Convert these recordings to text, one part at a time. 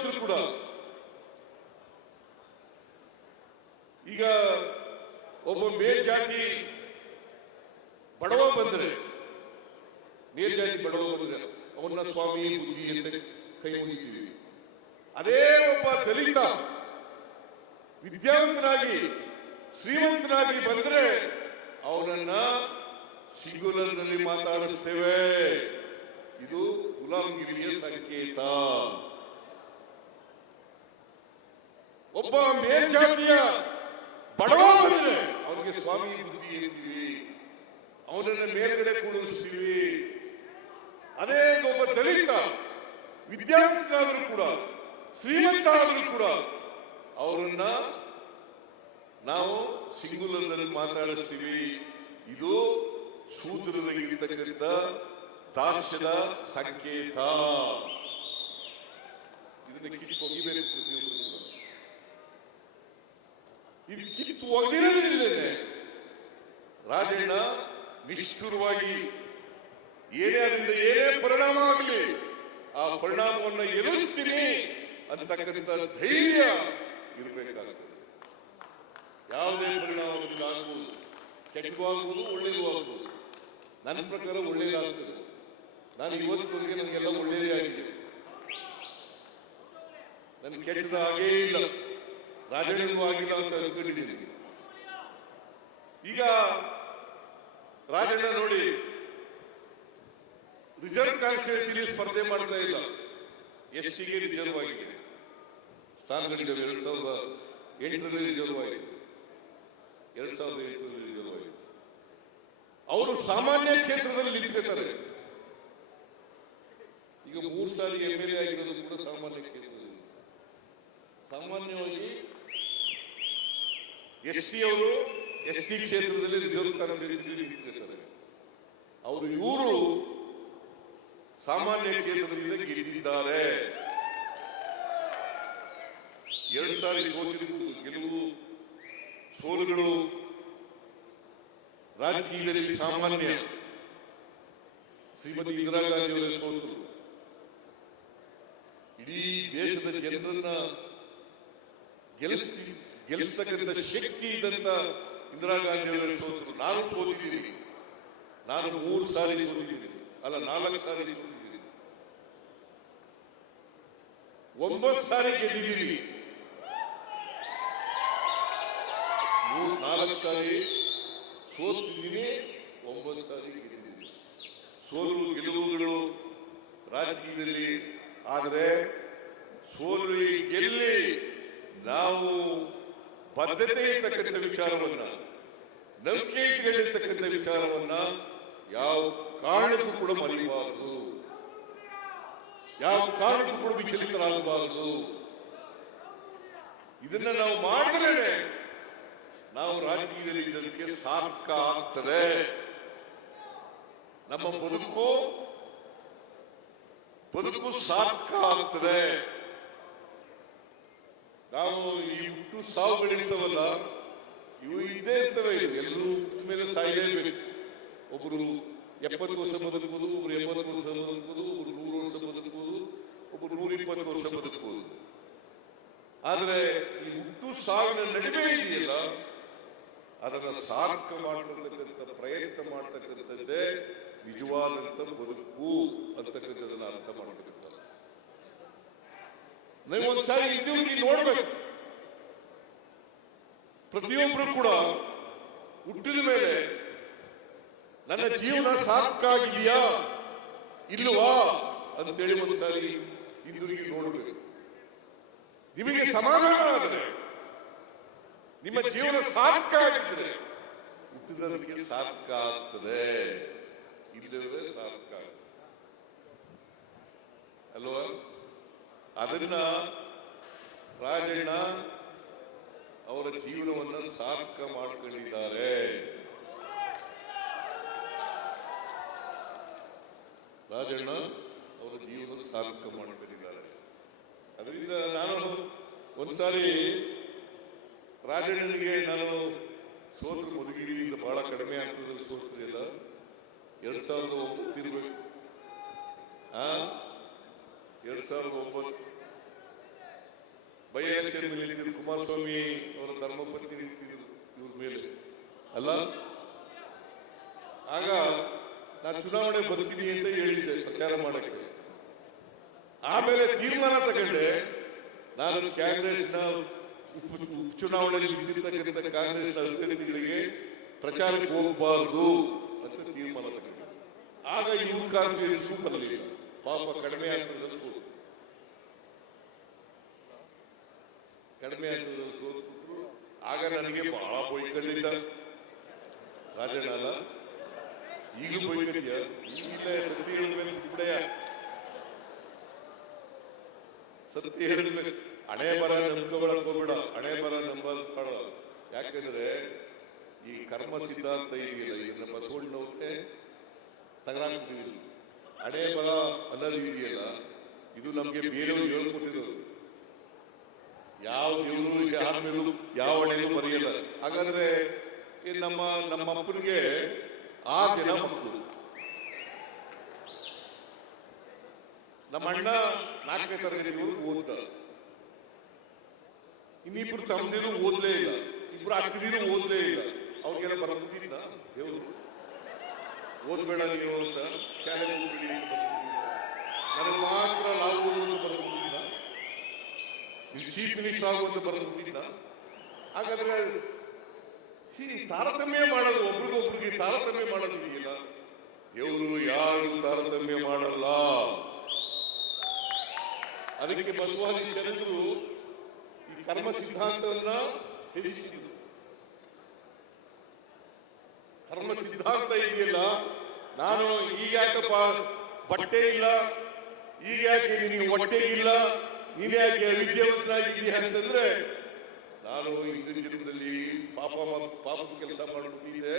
ವಿದ್ಯಾವಂತರು ಕೂಡ ಈಗ ಒಬ್ಬ ಮೇಲ್ಜಾತಿ ಬಡವ ಬಂದ್ರೆ, ಮೇಲ್ಜಾತಿ ಬಡವ ಬಂದ್ರೆ ಅವನ್ನ ಸ್ವಾಮಿ ಬುದ್ಧಿ ಅಂತ ಕೈ ಮುಗಿತೀವಿ. ಅದೇ ಒಬ್ಬ ದಲಿತ ವಿದ್ಯಾವಂತನಾಗಿ ಶ್ರೀಮಂತನಾಗಿ ಬಂದ್ರೆ ಅವನನ್ನ ಸಿಂಗುಲರ್ನಲ್ಲಿ ಮಾತಾಡಿಸ್ತೇವೆ. ಇದು ಗುಲಾಮಗಿರಿಯ ಸಂಕೇತ. ಒಬ್ಬ ಮೇಲ್ಜಾತಿಯ ಬಡವ ಬಂದ್ರೆ ಅವನಿಗೆ ಸ್ವಾಮಿ ಬುದ್ಧಿ ಅಂತೀವಿ, ಅವನನ್ನ ಮೇಲ್ಗಡೆ ಕೂಡಿಸ್ತೀವಿ. ಅದೇ ಒಬ್ಬ ದಲಿತ ವಿದ್ಯಾವಂತನಾದರೂ ಕೂಡ ಶ್ರೀಮಂತ ಆದರೂ ಕೂಡ ಅವರನ್ನ ನಾವು ಸಿಂಗುಲರ್ನಲ್ಲಿ ಮಾತಾಡಿಸ್ತೀವಿ. ಇದು ಶೂದ್ರರಿಗಿರ್ತಕ್ಕಂಥ ದಾಸ್ಯದ ಸಂಕೇತ. ಇದನ್ನ ಕಿತ್ತು ಒಗಿಬೇಕು. ಇದು ಕಿತ್ತು ಒಗೆದಿರಲಿಲ್ಲ. ರಾಜಣ್ಣ ನಿಷ್ಠುರವಾಗಿ ಏನೇ ಪರಿಣಾಮ ಆಗಲಿ ಆ ಪರಿಣಾಮವನ್ನು ಎದುರಿಸ್ತೀನಿ ಅಂತಕ್ಕಂಥ ಧೈರ್ಯ ಇರಬೇಕಾಗ್ತದೆ. ಯಾವುದೇ ಪರಿಣಾಮದಿಂದ ಆಗ್ಬೋದು, ಕೆಟ್ಟಗೂ ಆಗ್ಬೋದು, ಒಳ್ಳೇದು ಆಗ್ಬೋದು. ನನ್ನ ಪ್ರಕಾರ ಒಳ್ಳೇದಾಗ್ತದೆ. ನಾನು ಇವತ್ತಿಗೆ ನನಗೆಲ್ಲ ಒಳ್ಳೇದೇ ಆಗಿದೆ, ನನ್ಗೆ ಕೆಟ್ಟದ ಹಾಗೇ ಇಲ್ಲ, ರಾಜನಿಗೂ ಆಗಿಲ್ಲ ಅಂತ ಅಂದ್ಕೊಂಡಿದ್ದೀನಿ. ಈಗ ರಾಜಣ್ಣ ನೋಡಿ ರಿಸರ್ವ್ ಕಾನ್ಸ್ಟಿಟ್ಯೂನ್ಸಿ ಸ್ಪರ್ಧೆ ಮಾಡ್ತಾ ಇಲ್ಲ. ಎಸ್ಟಿಗೆ ರಿಸರ್ವ್ ಆಗಿದೆ, ಸ್ಥಾನಗಳಿವೆ. 2008ರಲ್ಲಿ ರಿಸರ್ವ್ ಆಯಿತು, 2008ರಲ್ಲಿ ರಿಸರ್ವ್ ಆಯಿತು. ಅವರು ಸಾಮಾನ್ಯ ಕ್ಷೇತ್ರದಲ್ಲಿ ನಿಂತ್ಕೊತಾರೆ. ಈಗ 3 ಸಾರಿ MLA ಆಗಿರೋದು ಕೂಡ ಸಾಮಾನ್ಯ ಕ್ಷೇತ್ರದಲ್ಲಿ. ಸಾಮಾನ್ಯವಾಗಿ ಎಸ್ಟಿ ಅವರು ಎಸ್ಟಿ ಕ್ಷೇತ್ರದಲ್ಲಿ ರಿಸರ್ವ್ ಕಾನ್ಸ್ಟಿಟ್ಯೂನ್ಸಿ ನಿಂತ್ಕೊತಾರೆ. ಇವರು ಸಾಮಾನ್ಯ ಕ್ಷೇತ್ರದಿಂದ ಗೆದ್ದಿದ್ದಾರೆ. 2 ಸಾರಿ ಗೆಲುವು ಸೋಲುಗಳು ರಾಜಕೀಯದಲ್ಲಿ ಸಾಮಾನ್ಯ. ಶ್ರೀಮತಿ ಇಂದಿರಾ ಗಾಂಧಿ ಅವರ ಸೋಲು ಇಡೀ ದೇಶದ ಜನರನ್ನ ಗೆಲ್ಲಿಸತಕ್ಕಂಥ ಶಕ್ತಿ ಇದ್ದಂತ ಇಂದಿರಾ ಗಾಂಧಿ ಅವರ ಸೋಲು. ನಾನು ಸೋತಿದ್ದೀನಿ, ನಾನು 3 ಸಾರಿ ಸೋತಿದ್ದೀನಿ, ಅಲ್ಲ 4 ಸಾರಿ ಸೋತಿದ್ದೀನಿ, 9 ಸಾರಿ ಗೆದ್ದಿದ್ದೀನಿ. 4 ಸಾರಿ ಸೋತಿದ್ದೀನಿ, 9 ಸಾರಿ ಗೆದ್ದಿದ್ದೀನಿ. ಸೋಲು ಗೆಲುವುಗಳು ರಾಜಕೀಯದಲ್ಲಿ. ಆದರೆ ಸೋಲು ಗೆಲ್ಲಿ ನಾವು ಬದ್ಧತೆ ಇರ್ತಕ್ಕಂಥ ವಿಚಾರವನ್ನ, ನಂಬಿಕೆ ಇರ್ತಕ್ಕಂಥ ವಿಚಾರವನ್ನ ಯಾವ ಕಾರಣಕ್ಕೂ ಕೂಡ ಮರೆಯಬಾರದು, ಯಾವ ಕಾರಣಕ್ಕೂ ಕೂಡ ವಿಚಲಿತರಾಗಬಾರದು. ಇದನ್ನ ನಾವು ಮಾಡಿದ್ರೆ ನಾವು ರಾಜಕೀಯದಲ್ಲಿ ಇದಕ್ಕೆ ಸಾರ್ಥಕ ಆಗ್ತದೆ. ನಮ್ಮ ಬದುಕು ಸಾರ್ಥಕ ಆಗ್ತದೆ. ನಾವು ಈ ಹುಟ್ಟು ಸಾವುಗಳಿರ್ತವಲ್ಲ, ಇವು ಇದೇ ಇರ್ತವೆ. ಎಲ್ಲರೂ ಹುಟ್ಟಿದ ಮೇಲೆ ಸಾಯಲೇಬೇಕು. ಒಬ್ಬರು 70 ವರ್ಷ ಬದುಕಬಹುದು, ಒಬ್ರು 80 ವರ್ಷ ಬದುಕಬಹುದು, ಒಬ್ರು 100 ವರ್ಷ ಬದುಕಬಹುದು, ಒಬ್ರು 120 ವರ್ಷ ಬದುಕಬಹುದು. ಆದರೆ ಈ ಹುಟ್ಟು ಸಾವಿನ ನಡುವೆ ಇದೆಯಲ್ಲ, ಅದನ್ನು ಸಾರ್ಥಕ ಮಾಡತಕ್ಕಂಥ ಪ್ರಯತ್ನ ಮಾಡತಕ್ಕಂಥದ್ದೇ ನಿಜವಾದಂಥ ಬದುಕು ಅಂತಕ್ಕಂಥದ್ದನ್ನು ಅರ್ಥ ಮಾಡಬೇಕು. ನೀವು ಒಂದ್ಸಾರಿ ಇದ್ದವ್ರಿಗೆ ನೋಡ್ಬೇಕು. ಪ್ರತಿಯೊಬ್ಬರು ಕೂಡ ಹುಟ್ಟಿದ ಮೇಲೆ ನನ್ನ ಜೀವನ ಸಾರ್ಥಕ ಆಗಿದೆಯಾ ಇಲ್ವಾ ಅಂತೇಳಿ ಒಂದ್ಸಾರಿ ಇದ್ದವ್ರಿಗೆ ನೋಡ್ಬೇಕು. ನಿಮಗೆ ಸಮಾಧಾನ ಆದರೆ, ನಿಮ್ಮ ಜೀವನ ಸಾರ್ಥಕ ಆಗಿದ್ರೆ ಹುಟ್ಟಿದಕ್ಕೆ ಸಾರ್ಥಕ ಆಗ್ತದೆ, ಇಲ್ಲದ್ರೆ ಸಾರ್ಥಕ ಅಲ್ವಾ? ಅದನ್ನ ರಾಜಣ್ಣ ಅವರ ಜೀವನವನ್ನು ಸಾರ್ಥಕ ಮಾಡಿಕೊಂಡಿದ್ದಾರೆ. ರಾಜಣ್ಣ ಅವರ ಜೀವನ ಸಾರ್ಥಕ ಮಾಡಿಕೊಂಡಿದ್ದಾರೆ. ಅದರಿಂದ ನಾನು ಒಂದ್ಸಾರಿ ರಾಜಣ್ಣನಿಗೆ ನಾನು ಸೋತ್ರ ಮುದುಗಿರಿಯಿಂದ ಬಹಳ ಕಡಿಮೆ ಆಗ್ತದೆ, ಸೋತ್ರಿಲ್ಲ 2009 ಇರಬೇಕು. 2009 ಬೈ ಎಲೆಕ್ಷನ್ ಮೇಲೆ ನಿಂತಿದ್ದು ಕುಮಾರಸ್ವಾಮಿ ಅವರ ಧರ್ಮಪತ್ನಿ ನಿಂತಿದ್ರು ಇವ್ರ ಮೇಲೆ ಅಲ್ಲ. ಆಗ ನಾನು ಚುನಾವಣೆ ಬರ್ತೀನಿ ಅಂತ ಹೇಳಿದ್ದೆ ಪ್ರಚಾರ ಮಾಡಕ್ಕೆ. ಆಮೇಲೆ ತೀರ್ಮಾನ ತಗೊಂಡೆ, ನಾನು ಕಾಂಗ್ರೆಸ್ನ ಉಪಚುನಾವಣೆಯಲ್ಲಿ ನಿಂತಿರ್ತಕ್ಕಂಥ ಕಾಂಗ್ರೆಸ್ನ ಅಭ್ಯರ್ಥಿಗಳಿಗೆ ಪ್ರಚಾರಕ್ಕೆ ಹೋಗಬಾರದು ಅಂತ ತೀರ್ಮಾನ ತಗೊಂಡೆ. ಆಗ ಇವ್ರ ಕಾಂಗ್ರೆಸ್ ಬರಲಿಲ್ಲ, ಪಾಪ ಕಡಿಮೆ ಆಗ್ತದೆ, ಕಡಿಮೆ ಆಗ್ತದೆ ಸೋತ್ಬಿಟ್ರು. ಆಗ ನನಗೆ ಬಹಳ ಬೈಕಲ್ಲಿದ್ದ ರಾಜಣ್ಣ ಅಲ್ಲ, ಈಗಲೂ ಬೈಕದ್ಯ, ಈಗಿಲ್ಲ ಸತ್ಯ ಹೇಳಬೇಕು ಬಿಡಯ್ಯ, ಸತ್ಯ ಹೇಳಬೇಕು. ಹಣೆ ಬರ ನಂಬ್ಕೊಳಕ್ ಹೋಗ್ಬೇಡ, ಹಣೆ ಬರ ನಂಬ. ಯಾಕಂದ್ರೆ ಈ ಕರ್ಮ ಸಿದ್ಧಾಂತ ಇದೆಯಲ್ಲ, ಇದನ್ನ ಬಸವಣ್ಣವ್ರೆ ತಗಲಾಕ್ತಿದ್ರು. ಹಣೆ ಬರ ಅನ್ನೋದು ಇದೆಯಲ್ಲ, ಇದು ನಮ್ಗೆ ಬೇರೆಯವರು ಹೇಳ್ಕೊಟ್ಟಿರೋದು. ಯಾವ ದೇವರು ಯಾರ ಮೇಲೂ ಯಾವ ಹಣೆಗೂ ಬರೆಯಲ್ಲ. ಹಾಗಾದ್ರೆ ನಮ್ಮ ಅಪ್ಪನಿಗೆ 6 ಜನ ಮಕ್ಕಳು, ನಮ್ಮ ಅಣ್ಣ 4ನೇ ತರಗತಿವರೆಗೂ ಓದ್ತ, ಇನ್ನಿಬ್ರು ತಮ್ಮದಿರು ಓದ್ಲೇ ಇಲ್ಲ, ಇಬ್ರು ಅಕ್ಕದಿರು ಓದ್ಲೇ ಇಲ್ಲ. ಅವ್ರಿಗೆಲ್ಲ ಬರ್ತಿದ್ದ ದೇವರು ಓದ್ಬೇಡ ನೀವು ಅಂತ, ಶಾಲೆಗೆ ಹೋಗ್ಬಿಡಿ ಅಂತ ನನಗೆ ಮಾತ್ರ ನಾವು ಓದೋದು ಬರ್ತಿದ್ದ, ಚೀಫ್ ಮಿನಿಸ್ಟರ್ ಆಗುವಂತ ಬರ್ತಿದ್ದ. ಹಾಗಾದ್ರೆ ತಾರತಮ್ಯ ಮಾಡೋದು, ಒಬ್ರಿಗೊಬ್ರಿಗೆ ತಾರತಮ್ಯ ಮಾಡೋದು ಇದೆಯಲ್ಲ, ದೇವರು ಯಾರು ತಾರತಮ್ಯ ಮಾಡಲ್ಲ. ಅದಕ್ಕೆ ಬಸವಾದಿ ಶರಣರು ಈ ಕರ್ಮ ಸಿದ್ಧಾಂತವನ್ನ ತಿಳಿಸಿದ್ರು. ಕರ್ಮ ಸಿದ್ಧಾಂತ ಇದೆಯಲ್ಲ, ನಾನು ಈಗ ಯಾಕಪ್ಪ ಬಟ್ಟೆ ಇಲ್ಲ, ಈಗ ಯಾಕೆ ನೀನು ಹೊಟ್ಟೆ ಇಲ್ಲ, ನೀನ್ ಯಾಕೆ ವಿದ್ಯಾವಂತನಾಗಿದ್ದೀಯ ಅಂತಂದ್ರೆ, ನಾನು ಹಿಂದಿನ ಜನ್ಮದಲ್ಲಿ ಪಾಪದ ಕೆಲಸ ಮಾಡಿಬಿಟ್ಟಿದ್ದೆ,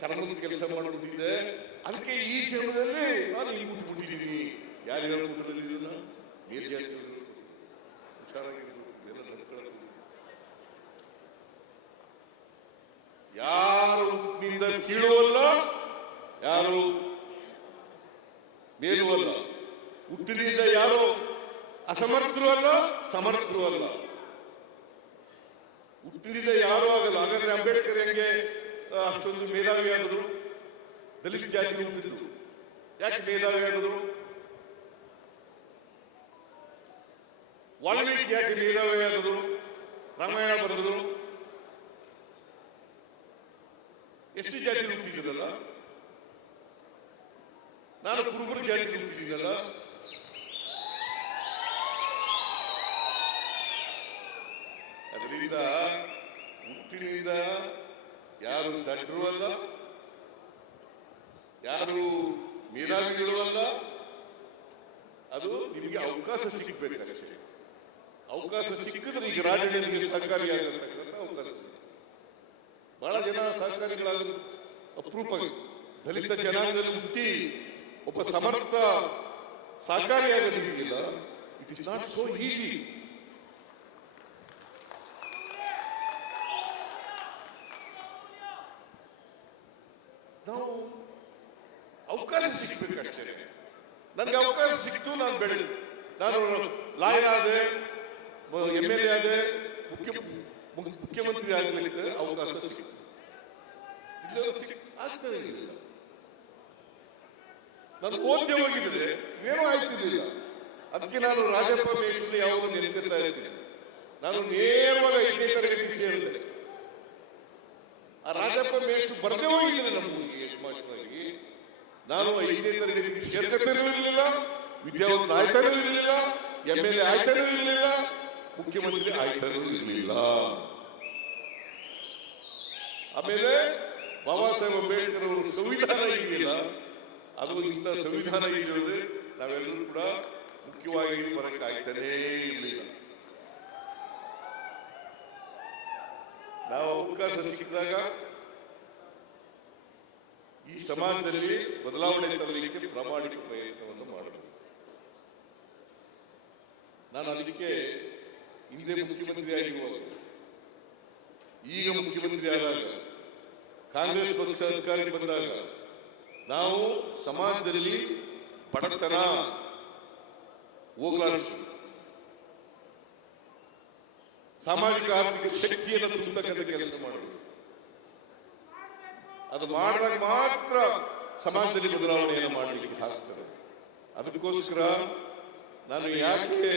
ಕರ್ಮದ ಕೆಲಸ ಮಾಡಿಬಿಟ್ಟಿದ್ದೆ, ಅದಕ್ಕೆ ಈ ಜನ್ಮದಲ್ಲಿ ನಾನು ಈಗ ಹುಟ್ಟಿಬಿಟ್ಟಿದ್ದೀನಿ. ಯಾರು ಹೇಳ್ಬಿಟ್ಟಿಲ್ಲ ಇದನ್ನ, ಮೇಲ್ಜಾತಿ ಹುಷಾರಾಗಿದ್ರು, ಯಾರು ನಿಂದ ಕೀಳುವಲ್ಲ, ಯಾರು ಮೇಲೂ ಅಲ್ಲ, ಹುಟ್ಟಿನಿಂದ ಯಾರು ಅಸಮರ್ಥರು ಅಲ್ಲ, ಸಮರ್ಥರು ಅಲ್ಲ, ಹುಟ್ಟಿನಿಂದ ಯಾರು ಆಗಲ್ಲ. ಹಾಗಾದ್ರೆ ಅಂಬೇಡ್ಕರ್ ಹೆಂಗೆ ಅಷ್ಟೊಂದು ಮೇಧಾವಿ ಆದರು? ದಲಿತ ಜಾತಿ ಹುಟ್ಟಿದ್ರು, ಯಾಕೆ ಮೇಧಾವಿ ಆದರು? ವಾಲ್ಮೀಕಿ ಯಾಕೆ ಮೇಧಾವಿ ಆದರು? ರಾಮಾಯಣ ಬರೆದ್ರು, ಎಷ್ಟು ಜಾತಿ ಹುಟ್ಟಿದ್ರಲ್ಲ. ನಾನು ಕುರುಬರ ಜಾತಿ ಹುಟ್ಟಿದ್ದಲ್ಲ. ಅದರಿಂದ ಹುಟ್ಟಿನಿಂದ ಯಾರು ದಡ್ರು ಅಲ್ಲ, ಯಾರು ಮೇಧಾವಿಗಳು ಅಲ್ಲ. ಅದು ನಿಮಗೆ ಅವಕಾಶ ಸಿಗ್ಬೇಕಷ್ಟೇ. ಅವಕಾಶ ಸಿಕ್ಕಿದ್ರೆ ಈಗ ರಾಜಕೀಯಕ್ಕೆ ಸಹಕಾರಿಯಾಗತಕ್ಕಂಥ ಅವಕಾಶ. ಬಹಳ ಜನ ಸಹಕಾರಿಗಳಾದ ಅಪರೂಪ. ದಲಿತ ಜನಾಂಗದಲ್ಲಿ ಹುಟ್ಟಿ ಒಬ್ಬ ಸಮರ್ಥ ಸಹಕಾರಿಯಾಗದಿಲ್ಲ. It is not so easy. ನಾವು ಅವಕಾಶ ಸಿಗ್ಬೇಕಷ್ಟೇ. ನನಗೆ ಅವಕಾಶ ಸಿಕ್ತು, ನಾನು ಬೆಳೆದು, ನಾನು ಲಾಯರ್ ಆದೆ, MLA ಆದೆ, ಮುಖ್ಯಮಂತ್ರಿ ಆಗಲಿಕ್ಕೆ ಅವಕಾಶ ಸಿಕ್ತು. ಆಗ್ತದೆ ಇಲ್ಲ. ನಾನು ಓದ್ದೆ ಹೋಗಿದ್ರೆ ಏನೂ ಆಯ್ತಿರ್ಲಿಲ್ಲ. ಅದಕ್ಕೆ ನಾನು ರಾಜಪ್ಪ ಮೇಷ್ಟ್ರು ಯಾವಾಗ ನೆನಪಿಸ್ತಾ ಇರ್ತೀನಿ. ನಾನು ನೇರವಾಗಿ 5ನೇ ತರಗತಿ ಸೇರಿದೆ. ಆ ರಾಜಪ್ಪ ಮೇಷ್ಟ್ರು ಬರದೇ ಹೋಗಿದ್ದೆ ನಮಗೆ ಮಾಸ್ಟರಾಗಿ. ನಾನು 5ನೇ ತರಗತಿ ಸೇರ್ಕತ್ತೇನೂ ಇರಲಿಲ್ಲ, ವಿದ್ಯಾವಂತ ಆಯ್ತಾನೂ ಇರಲಿಲ್ಲ, MLA ಆಯ್ತಾನೂ ಇರಲಿಲ್ಲ, ಮುಖ್ಯಮಂತ್ರಿ ಆಯ್ತಾನೂ ಇರಲಿಲ್ಲ. ಆಮೇಲೆ ಬಾಬಾ ಸಾಹೇಬ್ ಅಂಬೇಡ್ಕರ್ ಅವರು ಸಂವಿಧಾನ ಇದೆಯಲ್ಲ, ಅದು ಇಂಥ ಸಂವಿಧಾನ ಇರೋದ್ರೆ ನಾವೆಲ್ಲರೂ ಕೂಡ ಮುಖ್ಯವಾಗಿ ಬರಕ್ಕೆ ಆಗ್ತಾನೇ ಇರಲಿಲ್ಲ. ನಾವು ಅವಕಾಶ ಸಿಕ್ಕಿದಾಗ ಈ ಸಮಾಜದಲ್ಲಿ ಬದಲಾವಣೆ ತರಲಿಕ್ಕೆ ಪ್ರಾಮಾಣಿಕ ಪ್ರಯತ್ನವನ್ನು ಮಾಡಬೇಕು. ನಾನು ಅದಕ್ಕೆ ಹಿಂದೆ ಮುಖ್ಯಮಂತ್ರಿ ಆಗಿರುವಾಗ, ಈಗ ಮುಖ್ಯಮಂತ್ರಿ ಆದಾಗ, ಕಾಂಗ್ರೆಸ್ ಪಕ್ಷ ಅಧಿಕಾರಕ್ಕೆ ಬಂದಾಗ ನಾವು ಸಮಾಜದಲ್ಲಿ ಬಡತನ ಹೋಗಲಾಡಿಸಿ ಸಾಮಾಜಿಕ ಆರ್ಥಿಕ ಶಕ್ತಿಯನ್ನು ತುಂಬತಕ್ಕಂಥ ಕೆಲಸ ಮಾಡಬೇಕು. ಅದು ಮಾಡಿದಾಗ ಮಾತ್ರ ಸಮಾಜದಲ್ಲಿ ಬದಲಾವಣೆಯನ್ನು ಮಾಡಲಿಕ್ಕೆ ಆಗ್ತದೆ. ಅದಕ್ಕೋಸ್ಕರ ನಾನು ಯಾಕೆ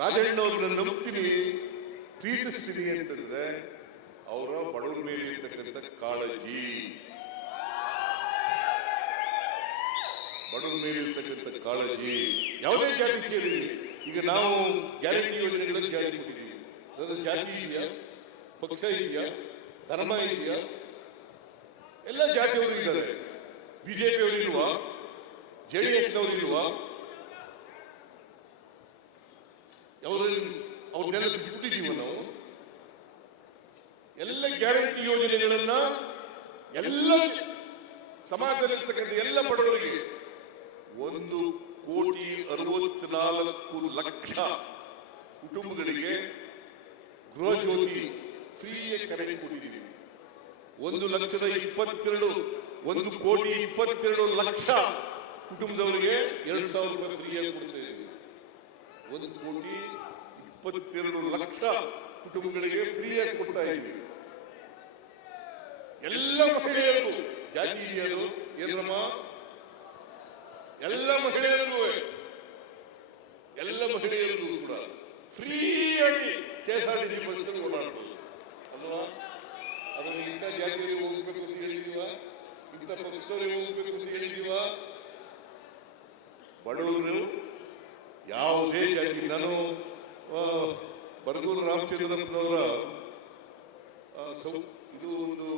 ರಾಜಣ್ಣವ್ರನ್ನ ನಂಬ್ತೀನಿ, ಪ್ರೀತಿಸ್ತೀನಿ ಅಂತಂದ್ರೆ ಅವರ ಬಡವರ ಮೇಲೆ ಇರ್ತಕ್ಕಂಥ ಕಾಳಜಿ, ಬಡವರ ಮೇಲೆ ಇರ್ತಕ್ಕಂಥ ಕಾಳಜಿ. ಯಾವುದೇ ಜಾತಿ ಸೇರಿ ಈಗ ನಾವು ಗ್ಯಾರಂಟಿ ಯೋಜನೆಗಳನ್ನು ಜಾರಿ ಕೊಟ್ಟಿದ್ದೀವಿ. ಅದರ ಜಾತಿ ಇದೆಯಾ, ಪಕ್ಷ ಇದೆಯಾ, ಧರ್ಮ ಇದೆಯಾ? ಎಲ್ಲ ಜಾತಿಯವರು ಇದ್ದಾರೆ. ಬಿಜೆಪಿ ಅವರಿಲ್ವಾ, JDS ಅವರಿಲ್ವಾ? ಅವ್ರನ್ನೆಲ್ಲ ಬಿಟ್ಟಿದ್ದೀವಿ ನಾವು. ಎಲ್ಲ ಗ್ಯಾರಂಟಿ ಯೋಜನೆಗಳನ್ನ ಎಲ್ಲ ಸಮಾಜದಲ್ಲಿರ್ತಕ್ಕಂಥ ಎಲ್ಲ ಬಡವರಿಗೆ 1,64,00,000 ಕುಟುಂಬಗಳಿಗೆ ಗೃಹ ಜ್ಯೋತಿ ಫ್ರೀಯಾಗಿ ಕರೆಂಟ್ ಕೊಟ್ಟಿದ್ದೀವಿ. 1,22,00,000 ಕುಟುಂಬದವರಿಗೆ 2,000 ರೂಪಾಯಿ ಫ್ರೀಯಾಗಿ ಕೊಡ್ತಾ ಇದ್ದೀವಿ. 1,22,00,000 ಕುಟುಂಬಗಳಿಗೆ ಫ್ರೀಯಾಗಿ ಕೊಡ್ತಾ ಇದ್ದೀವಿ. ಎಲ್ಲ ಮಹಿಳೆಯರು, ಜಾತಿ ಇದೆಯದು ಏನಮ್ಮ, ಎಲ್ಲ ಮಹಿಳೆಯರಿಗೂ ಕೂಡ ಫ್ರೀಯಾಗಿ KSRTC ಬಸ್ಸಲ್ಲಿ ಓಡಾಡಬಹುದು ಅಲ್ವಾ? ಅದರಲ್ಲಿ ಇಂಥ ಜಾತಿಗೆ ಹೋಗ್ಬೇಕು ಅಂತ ಹೇಳಿದೀವ, ಇಂಥ ಪಕ್ಷದವರಿಗೆ ಹೋಗ್ಬೇಕು ಅಂತ ಹೇಳಿದೀವ. ಬಡವರು ಯಾವುದೇ ಜಾತಿ, ನಾನು ಬರಗೂರು ರಾಮಚಂದ್ರಪ್ಪನವರ ಇದು ಒಂದು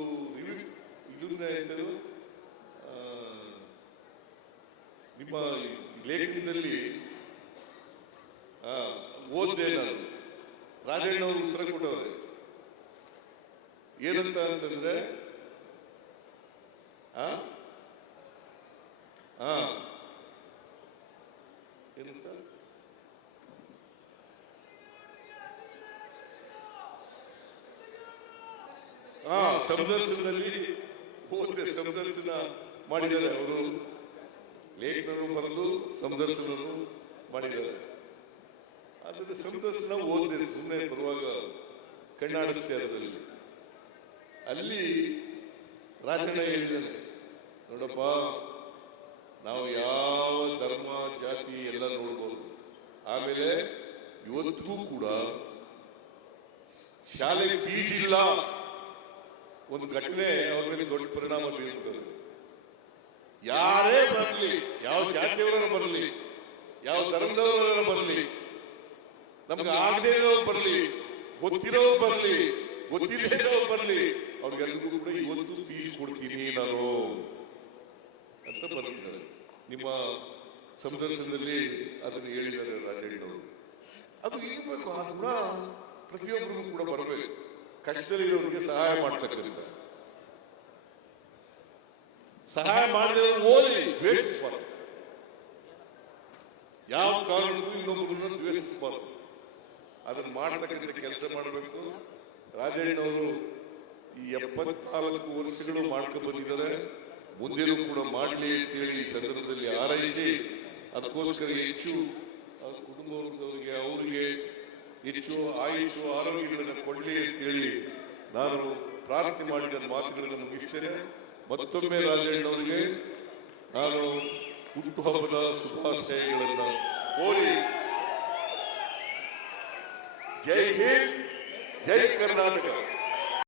ನಿಮ್ಮ ಲೇಖನದಲ್ಲಿ ಓದಿದೆ ನಾನು. ರಾಜಣ್ಣವರು ಉತ್ತರ ಕೊಟ್ಟವ್ರೆ ಏನಂತ ಅಂತಂದ್ರೆ ಏನಂತ ಸಂದರ್ಶನದಲ್ಲಿ ಹೋದ್ರೆ ಸಂದರ್ಶನ ಮಾಡಿದ್ದಾರೆ ಅವರು, ಲೇಖನರು ಬರೆದು ಸಂದರ್ಶನರು ಮಾಡಿದ್ದಾರೆ. ಆದ್ರೆ ಸಂದರ್ಶನ ಓದಿದೆ, ಸುಮ್ಮನೆ ಬರುವಾಗ ಕಣ್ಣಾಡಿಸ್ತೆ. ಅದರಲ್ಲಿ ಅಲ್ಲಿ ರಾಜಣ್ಣ ಹೇಳಿದ್ದಾನೆ, ನೋಡಪ್ಪ ನಾವು ಯಾವ ಧರ್ಮ ಜಾತಿ ಎಲ್ಲ ನೋಡ್ಬೋದು, ಆಮೇಲೆ ಇವತ್ತಿಗೂ ಕೂಡ ಶಾಲೆಗೆ ಫೀಸ್ ಇಲ್ಲ. ಒಂದು ಘಟನೆ ಅವ್ರ ಮೇಲೆ ದೊಡ್ಡ ಪರಿಣಾಮ ಬೀರುತ್ತದೆ. ಯಾರೇ ಬರಲಿ, ಯಾವ ಜಾತಿಯವರ ಬರಲಿ, ಯಾವ ಧರ್ಮದವರ ಬರಲಿ, ನಮ್ಗೆ ಆಗದೇ ಇರೋರು ಬರಲಿ, ಗೊತ್ತಿರೋರು ಬರಲಿ, ಗೊತ್ತಿಲ್ಲದೆ ಇರೋರು ಬರಲಿ, ಅವ್ರಿಗೆಲ್ಲರಿಗೂ ಕೂಡ ಇವತ್ತು ಫೀಸ್ ಕೊಡ್ತೀನಿ ನಾನು ಅಂತ ಬರ್ತಿದ್ದಾರೆ. ನಿಮ್ಮ ಸಂದರ್ಶನದಲ್ಲಿ ಅದನ್ನು ಹೇಳಿದ್ದಾರೆ ರಾಜಣ್ಣವರು. ಅದು ಇರಬೇಕು, ಆ ಗುಣ ಪ್ರತಿಯೊಬ್ಬರಿಗೂ ಕೂಡ ಬರಬೇಕು. ಕಷ್ಟದಲ್ಲಿರೋರಿಗೆ ಸಹಾಯ ಮಾಡ್ತಕ್ಕಂಥ, ಸಹಾಯ ಮಾಡಿದ್ರೆ ಓದಿ ದ್ವೇಷಿಸಬಾರದು, ಯಾವ ಕಾರಣಕ್ಕೂ ಇನ್ನೊಬ್ಬರನ್ನು ದ್ವೇಷಿಸಬಾರದು. ಅದನ್ನು ಮಾಡ್ತಕ್ಕಂಥ ಕೆಲಸ ಮಾಡಬೇಕು. ರಾಜಣ್ಣವರು ಈ 74 ವರ್ಷಗಳು ಮಾಡ್ಕೊಂಡು ಬಂದಿದ್ದಾರೆ. ಮುಂದೆನೂ ಕೂಡ ಮಾಡಲಿ ಅಂತೇಳಿ ಈ ಸಂದರ್ಭದಲ್ಲಿ ಹಾರೈಸಿ, ಅದಕ್ಕೋಸ್ಕರ ಹೆಚ್ಚು ಕುಟುಂಬದವರಿಗೆ ಅವರಿಗೆ ಹೆಚ್ಚು ಆಯುಷು ಆರೋಗ್ಯಗಳನ್ನು ಕೊಡಲಿ ಅಂತೇಳಿ ನಾನು ಪ್ರಾರ್ಥನೆ ಮಾಡಿದ ಮಾತುಗಳನ್ನು ಮುಗಿಸ್ತೇನೆ. ಮತ್ತೊಮ್ಮೆ ರಾಜಣ್ಣವರಿಗೆ ನಾನು ಹುಟ್ಟುಹಬ್ಬದ ಶುಭಾಶಯಗಳನ್ನು ಕೋರಿ, ಜೈ ಹಿಂದ್, ಜೈ ಕರ್ನಾಟಕ.